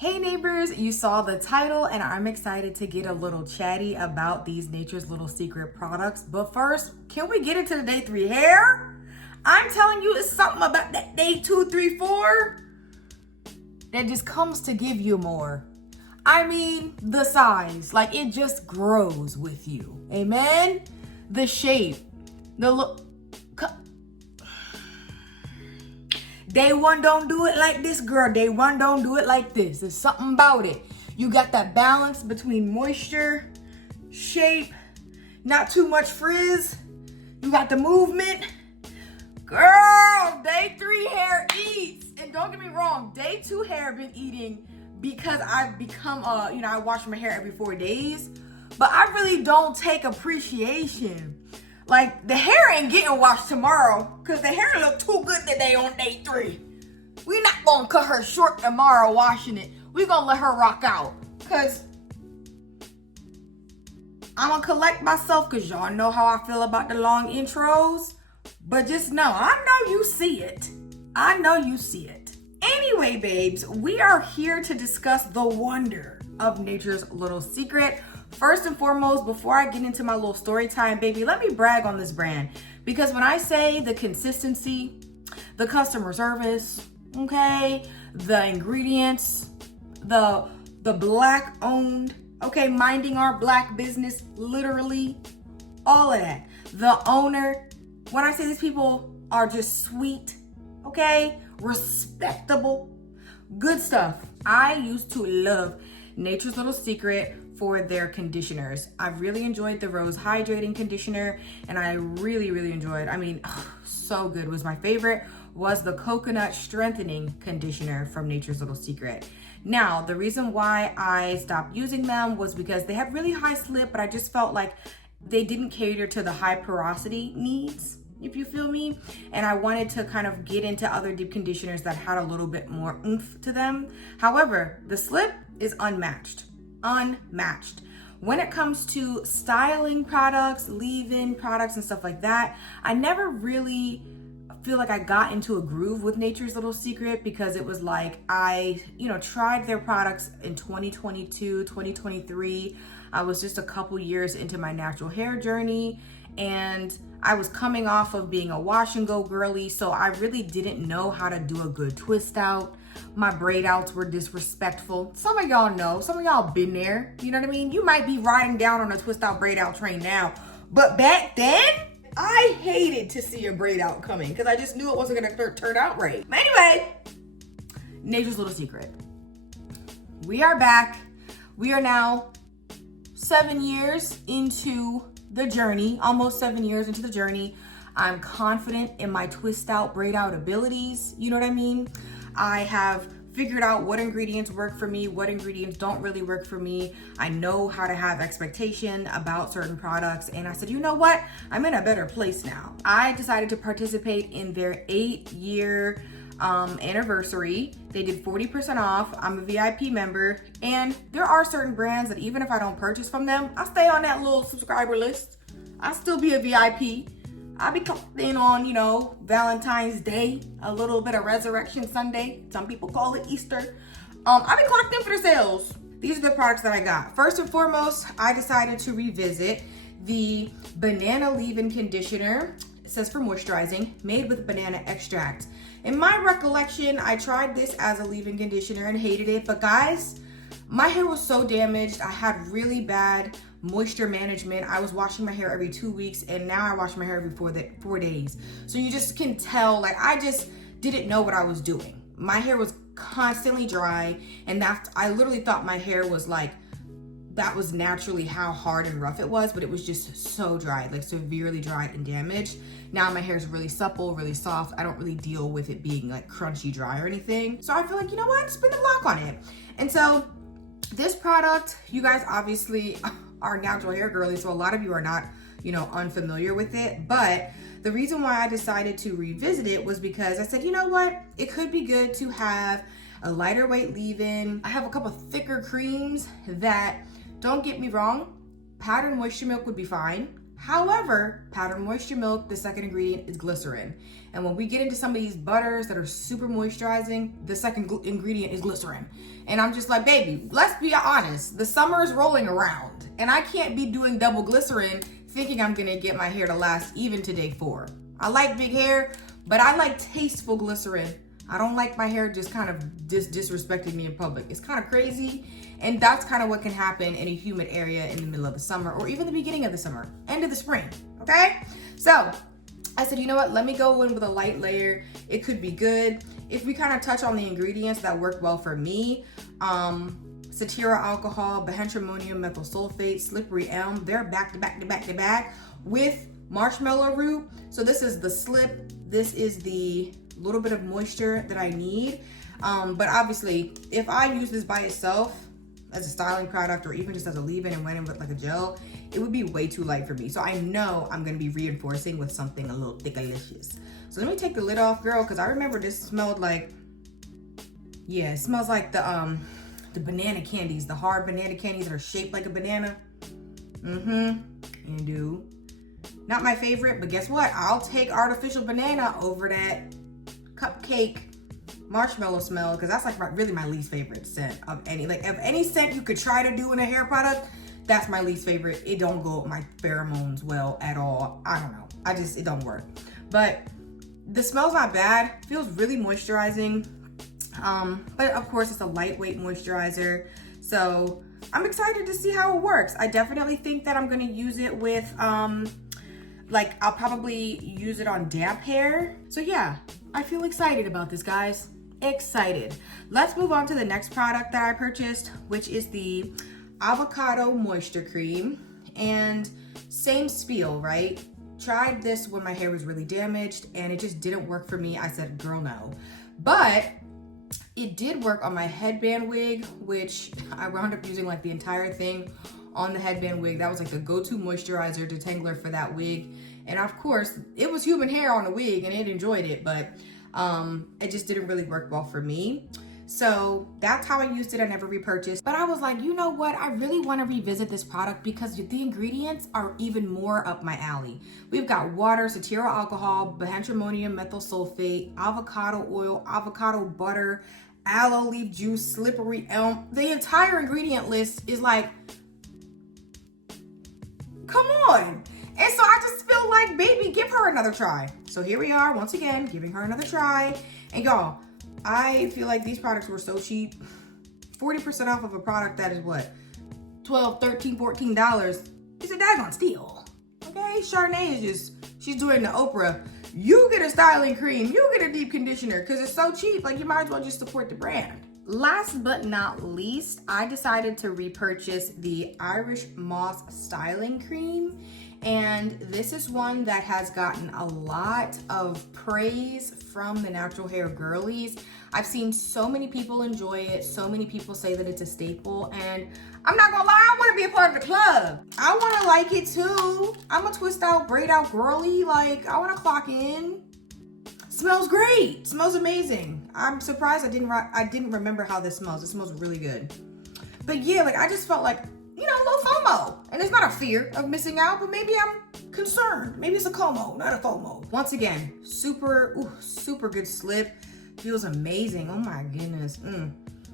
Hey neighbors, you saw the title and I'm excited to get a little chatty about these Nature's Little Secret products. But first, can we get into the day 3 hair? I'm telling you, it's something about that day 2, 3, 4 that just comes to give you more. I mean, the size, like it just grows with you. Amen? The shape, the look. Day 1 don't do it like this, girl. Day 1 don't do it like this. There's something about it. You got that balance between moisture, shape, not too much frizz. You got the movement. Girl, day 3 hair eats. And don't get me wrong, day 2 hair been eating because I've become, I wash my hair every 4 days. But I really don't take appreciation. Like, the hair ain't getting washed tomorrow because the hair look too good today on day 3. We not gonna cut her short tomorrow washing it. We gonna let her rock out because I'm gonna collect myself because y'all know how I feel about the long intros. But just know, I know you see it. I know you see it. Anyway, babes, we are here to discuss the wonder of Nature's Little Secret. First and foremost, before I get into my little story time, baby, let me brag on this brand. Because when I say the consistency, the customer service, okay, the ingredients, the black owned, okay, minding our black business, literally, all of that. The owner, when I say these people are just sweet, okay, respectable, good stuff. I used to love Nature's Little Secret for their conditioners. I really enjoyed the Rose Hydrating Conditioner, and I really enjoyed, so good. Was my favorite was the Coconut Strengthening Conditioner from Nature's Little Secret. Now, the reason why I stopped using them was because they had really high slip, but I just felt like they didn't cater to the high porosity needs, if you feel me. And I wanted to kind of get into other deep conditioners that had a little bit more oomph to them. However, the slip is unmatched. When it comes to styling products, leave-in products and stuff like that, I never really feel like I got into a groove with Nature's Little Secret because it was like I, tried their products in 2022, 2023. I was just a couple years into my natural hair journey and I was coming off of being a wash and go girly, so I really didn't know how to do a good twist out. My braid outs were disrespectful. Some of y'all know, some of y'all been there, you know what I mean? You might be riding down on a twist out braid out train now, but back then, I hated to see a braid out coming because I just knew it wasn't gonna turn out right. But anyway, Nature's Little Secret. We are back. We are now 7 years into the journey, almost 7 years into the journey. I'm confident in my twist out, braid out abilities. You know what I mean? I have figured out what ingredients work for me, what ingredients don't really work for me. I know how to have expectation about certain products. And I said, you know what? I'm in a better place now. I decided to participate in their 8-year anniversary. They did 40% off. I'm a VIP member. And there are certain brands that even if I don't purchase from them, I stay on that little subscriber list. I'll still be a VIP. I'll be clocked in on, Valentine's Day, a little bit of Resurrection Sunday. Some people call it Easter. I'll be clocked in for the sales. These are the products that I got. First and foremost, I decided to revisit the Banana Leave-In Conditioner. It says for moisturizing, made with banana extract. In my recollection, I tried this as a leave-in conditioner and hated it. But guys, my hair was so damaged. I had really bad moisture management. I was washing my hair every 2 weeks and now I wash my hair every 4 days. So you just can tell, like, I just didn't know what I was doing. My hair was constantly dry and I literally thought my hair was like, that was naturally how hard and rough it was, but it was just so dry, like severely dried and damaged. Now my hair is really supple, really soft. I don't really deal with it being like crunchy dry or anything. So I feel like, you know what, spin the block on it. And so this product, you guys obviously are natural hair girlies, so a lot of you are not, unfamiliar with it. But the reason why I decided to revisit it was because I said, you know what, it could be good to have a lighter weight leave-in. I have a couple thicker creams that, don't get me wrong, powdered moisture milk would be fine. However, powdered moisture milk, the second ingredient is glycerin. And when we get into some of these butters that are super moisturizing, the second ingredient is glycerin. And I'm just like, baby, let's be honest. The summer is rolling around and I can't be doing double glycerin thinking I'm gonna get my hair to last even to day 4. I like big hair, but I like tasteful glycerin. I don't like my hair just kind of disrespecting me in public. It's kind of crazy. And that's kind of what can happen in a humid area in the middle of the summer or even the beginning of the summer, end of the spring, okay? So I said, you know what? Let me go in with a light layer. It could be good. If we kind of touch on the ingredients that worked well for me, Cetearyl alcohol, benzhidramonium methyl sulfate, slippery elm, they're back to back with marshmallow root. So this is the slip. This is the little bit of moisture that I need. But obviously, if I use this by itself as a styling product or even just as a leave-in and went in with like a gel, it would be way too light for me. So I know I'm gonna be reinforcing with something a little thickalicious. So let me take the lid off, girl, because I remember this smelled like, yeah, it smells like the banana candies, the hard banana candies that are shaped like a banana. And do. Not my favorite, but guess what? I'll take artificial banana over that cupcake marshmallow smell, because that's like really my least favorite scent of any, like of any scent you could try to do in a hair product. That's my least favorite. It don't go with my pheromones well at all. I don't know. It don't work. But the smell's not bad. Feels really moisturizing. But of course it's a lightweight moisturizer. So I'm excited to see how it works. I definitely think that I'm gonna use it with, like I'll probably use it on damp hair. So yeah, I feel excited about this, guys. Excited. Let's move on to the next product that I purchased, which is the Avocado Moisture Cream. And same spiel, right? Tried this when my hair was really damaged and it just didn't work for me. I said, girl, no. But it did work on my headband wig, which I wound up using like the entire thing on the headband wig. That was like the go-to moisturizer detangler for that wig. And of course, it was human hair on the wig and it enjoyed it, but it just didn't really work well for me. So that's how I used it. I never repurchased. But I was like, you know what? I really want to revisit this product because the ingredients are even more up my alley. We've got water, cetearyl alcohol, benzhidramonium methyl sulfate, avocado oil, avocado butter, aloe leaf juice, slippery elm. The entire ingredient list is like, come on. And so I just feel like, baby, give her another try. So here we are, once again, giving her another try. And y'all, I feel like these products were so cheap. 40% off of a product that is what? $12, $13, $14. It's a daggone steal. Okay, Charnay is just, she's doing the Oprah. You get a styling cream, you get a deep conditioner, because it's so cheap, like you might as well just support the brand. Last but not least, I decided to repurchase the Irish Moss Styling Cream. And this is one that has gotten a lot of praise from the natural hair girlies. I've seen so many people enjoy it. So many people say that it's a staple. And I'm not gonna lie, I wanna be a part of the club. I wanna like it too. I'm a twist out, braid out girly. Like, I wanna clock in. Smells great, smells amazing. I'm surprised I didn't remember how this smells. It smells really good. But yeah, like I just felt like, you know, a little FOMO. And it's not a fear of missing out, but maybe I'm concerned. Maybe it's a COMO, not a FOMO. Once again, super good slip. Feels amazing. Oh my goodness.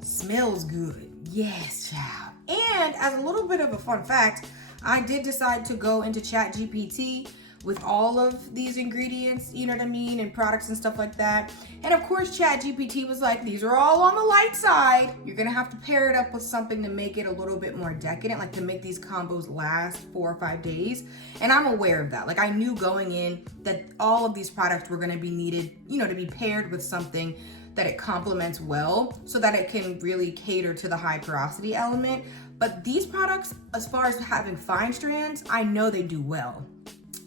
Smells good. Yes, child. And as a little bit of a fun fact, I did decide to go into ChatGPT with all of these ingredients, you know what I mean, and products and stuff like that. And of course, ChatGPT was like, these are all on the light side. You're gonna have to pair it up with something to make it a little bit more decadent, like to make these combos last 4 or 5 days. And I'm aware of that. Like I knew going in that all of these products were gonna be needed, you know, to be paired with something that it complements well so that it can really cater to the high porosity element. But these products, as far as having fine strands, I know they do well.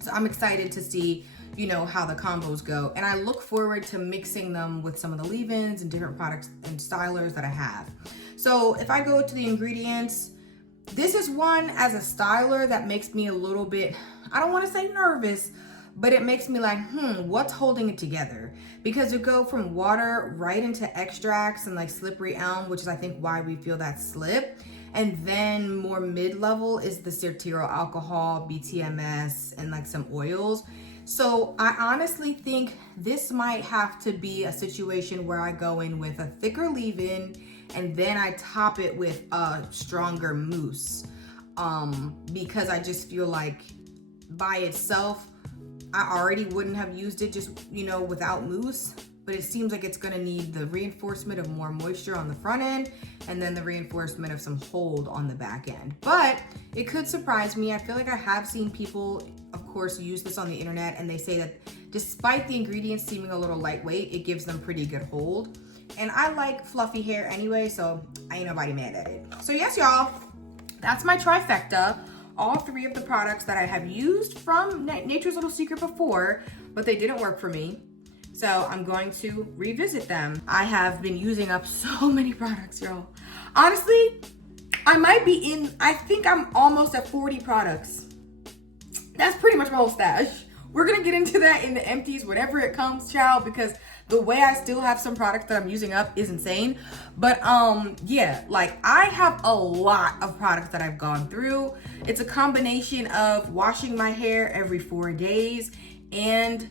So I'm excited to see, you know, how the combos go. And I look forward to mixing them with some of the leave-ins and different products and stylers that I have. So if I go to the ingredients, this is one as a styler that makes me a little bit, I don't want to say nervous, but it makes me like, what's holding it together? Because you go from water right into extracts and like slippery elm, which is I think why we feel that slip. And then more mid-level is the cetyl alcohol, BTMS, and like some oils. So I honestly think this might have to be a situation where I go in with a thicker leave-in and then I top it with a stronger mousse. Because I just feel like by itself, I already wouldn't have used it just, you know, without mousse. But it seems like it's gonna need the reinforcement of more moisture on the front end and then the reinforcement of some hold on the back end. But it could surprise me. I feel like I have seen people, of course, use this on the internet, and they say that despite the ingredients seeming a little lightweight, it gives them pretty good hold. And I like fluffy hair anyway, so I ain't nobody mad at it. So yes, y'all, that's my trifecta. All 3 of the products that I have used from Nature's Little Secret before, but they didn't work for me. So I'm going to revisit them. I have been using up so many products, y'all. Honestly, I think I'm almost at 40 products. That's pretty much my whole stash. We're gonna get into that in the empties whenever it comes, child, because the way I still have some products that I'm using up is insane. But yeah, like I have a lot of products that I've gone through. It's a combination of washing my hair every 4 days and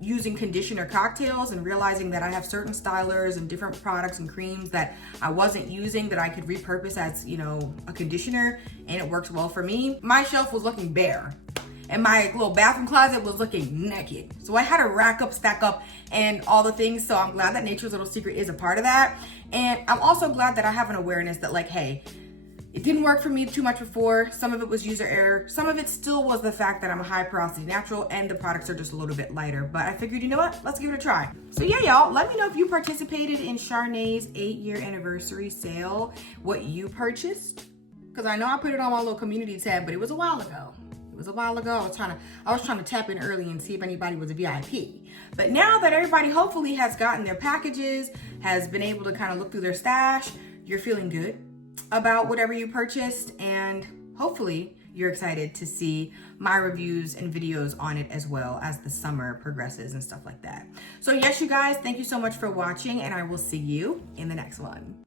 using conditioner cocktails and realizing that I have certain stylers and different products and creams that I wasn't using that I could repurpose as, you know, a conditioner, and it works well for me. My shelf was looking bare and my little bathroom closet was looking naked. So I had to rack up, stack up, and all the things. So I'm glad that Nature's Little Secret is a part of that. And I'm also glad that I have an awareness that, like, hey, it didn't work for me too much before. Some of it was user error. Some of it still was the fact that I'm a high porosity natural and the products are just a little bit lighter. But I figured, you know what? Let's give it a try. So yeah, y'all, let me know if you participated in Charnay's 8-year anniversary sale, what you purchased. Because I know I put it on my little community tab, but it was a while ago. I was trying to tap in early and see if anybody was a VIP. But now that everybody hopefully has gotten their packages, has been able to kind of look through their stash, you're feeling good about whatever you purchased, and hopefully you're excited to see my reviews and videos on it as well as the summer progresses and stuff like that. So yes, you guys, thank you so much for watching, and I will see you in the next one.